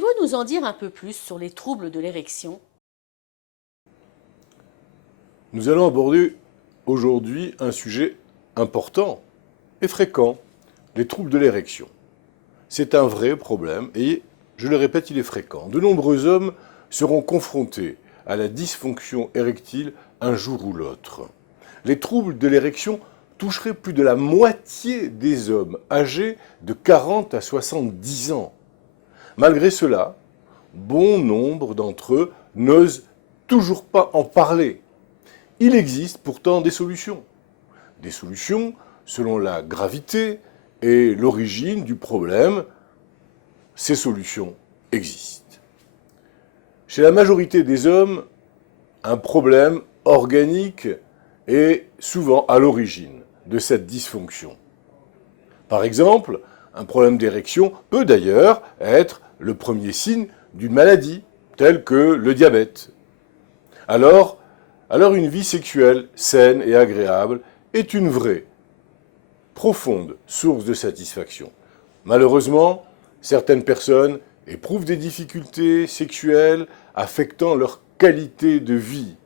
Pouvez-vous nous en dire un peu plus sur les troubles de l'érection? Nous allons aborder aujourd'hui un sujet important et fréquent, les troubles de l'érection. C'est un vrai problème et, je le répète, il est fréquent. De nombreux hommes seront confrontés à la dysfonction érectile un jour ou l'autre. Les troubles de l'érection toucheraient plus de la moitié des hommes âgés de 40 à 70 ans. Malgré cela, bon nombre d'entre eux n'osent toujours pas en parler. Il existe pourtant des solutions. Des solutions selon la gravité et l'origine du problème. Ces solutions existent. Chez la majorité des hommes, un problème organique est souvent à l'origine de cette dysfonction. Par exemple, un problème d'érection peut d'ailleurs être le premier signe d'une maladie, telle que le diabète. Alors une vie sexuelle saine et agréable est une vraie, profonde source de satisfaction. Malheureusement, certaines personnes éprouvent des difficultés sexuelles affectant leur qualité de vie.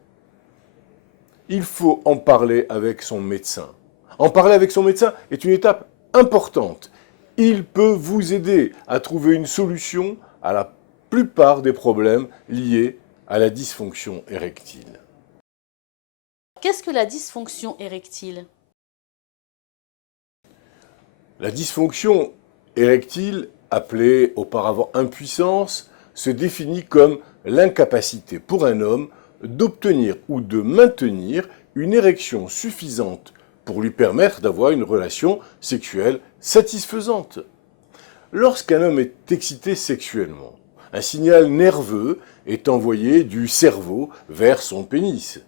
Il faut en parler avec son médecin. En parler avec son médecin est une étape importante. Il peut vous aider à trouver une solution à la plupart des problèmes liés à la dysfonction érectile. Qu'est-ce que la dysfonction érectile? La dysfonction érectile, appelée auparavant impuissance, se définit comme l'incapacité pour un homme d'obtenir ou de maintenir une érection suffisante pour lui permettre d'avoir une relation sexuelle satisfaisante. Lorsqu'un homme est excité sexuellement, un signal nerveux est envoyé du cerveau vers son pénis.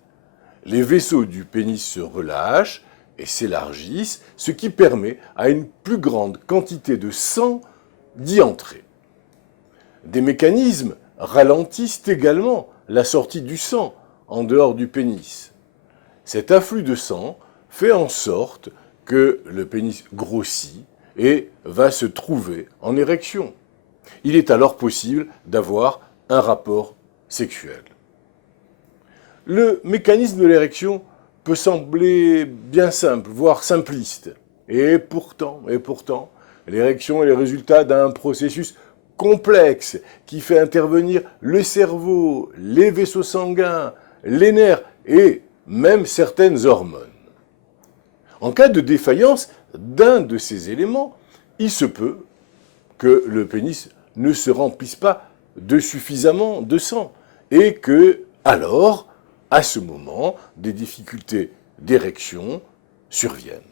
Les vaisseaux du pénis se relâchent et s'élargissent, ce qui permet à une plus grande quantité de sang d'y entrer. Des mécanismes ralentissent également la sortie du sang en dehors du pénis. Cet afflux de sang fait en sorte que le pénis grossit et va se trouver en érection. Il est alors possible d'avoir un rapport sexuel. Le mécanisme de l'érection peut sembler bien simple, voire simpliste. Et pourtant, l'érection est le résultat d'un processus complexe qui fait intervenir le cerveau, les vaisseaux sanguins, les nerfs et même certaines hormones. En cas de défaillance d'un de ces éléments, il se peut que le pénis ne se remplisse pas de suffisamment de sang et que, alors, à ce moment, des difficultés d'érection surviennent.